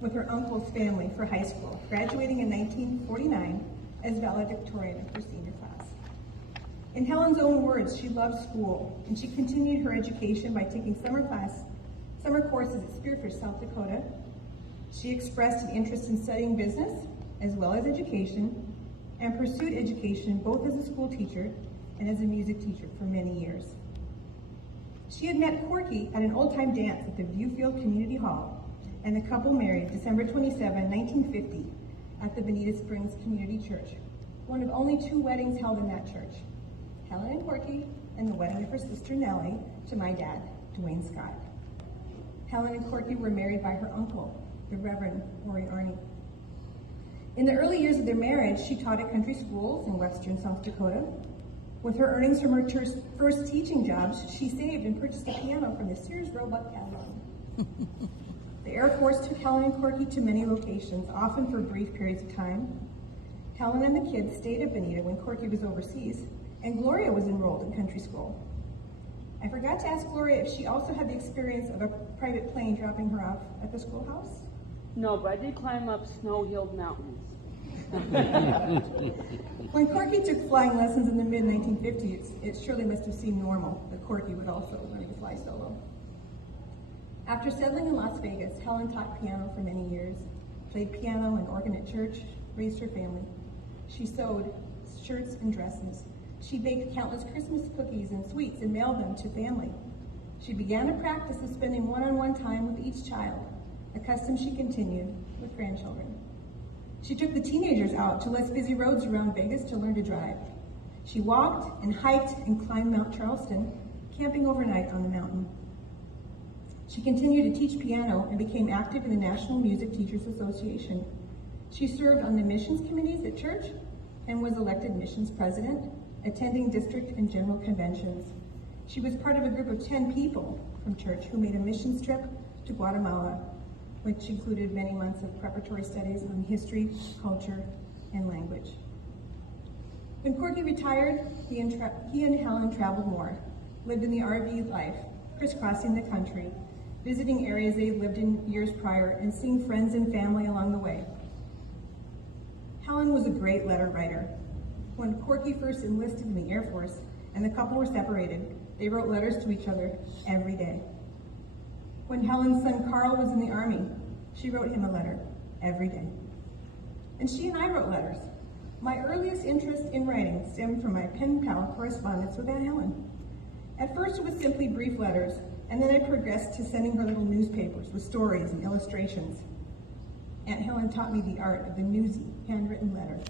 with her uncle's family for high school, graduating in 1949 as valedictorian of her senior class. In Helen's own words, she loved school, and she continued her education by taking summer courses at Spearfish, South Dakota. She expressed an interest in studying business as well as education, and pursued education both as a school teacher and as a music teacher for many years. She had met Corky at an old-time dance at the Viewfield Community Hall, and the couple married December 27, 1950, at the Bonita Springs Community Church, one of only 2 weddings held in that church, Helen and Corky, and the wedding of her sister Nellie to my dad, Dwayne Scott. Helen and Corky were married by her uncle, the Reverend Rory Arney. In the early years of their marriage, she taught at country schools in western South Dakota. With her earnings from her first teaching jobs, she saved and purchased a piano from the Sears Roebuck catalog. The Air Force took Helen and Corky to many locations, often for brief periods of time. Helen and the kids stayed at Bonita when Corky was overseas, and Gloria was enrolled in country school. I forgot to ask Gloria if she also had the experience of a private plane dropping her off at the schoolhouse. No, but I did climb up snow-heeled mountains. When Corky took flying lessons in the mid-1950s, it surely must have seemed normal that Corky would also learn to fly solo. After settling in Las Vegas, Helen taught piano for many years, played piano and organ at church, raised her family. She sewed shirts and dresses. She baked countless Christmas cookies and sweets and mailed them to family. She began a practice of spending one-on-one time with each child, a custom she continued with grandchildren. She took the teenagers out to less busy roads around Vegas to learn to drive. She walked and hiked and climbed Mount Charleston, camping overnight on the mountain. She continued to teach piano and became active in the National Music Teachers Association. She served on the missions committees at church and was elected missions president, attending district and general conventions. She was part of a group of 10 people from church who made a missions trip to Guatemala, which included many months of preparatory studies on history, culture, and language. When Corky retired, he and Helen traveled more, lived in the RV life, crisscrossing the country, visiting areas they lived in years prior, and seeing friends and family along the way. Helen was a great letter writer. When Corky first enlisted in the Air Force and the couple were separated, they wrote letters to each other every day. When Helen's son Carl was in the Army, she wrote him a letter every day. And she and I wrote letters. My earliest interest in writing stemmed from my pen pal correspondence with Aunt Helen. At first it was simply brief letters, and then I progressed to sending her little newspapers with stories and illustrations. Aunt Helen taught me the art of the newsy, handwritten letter.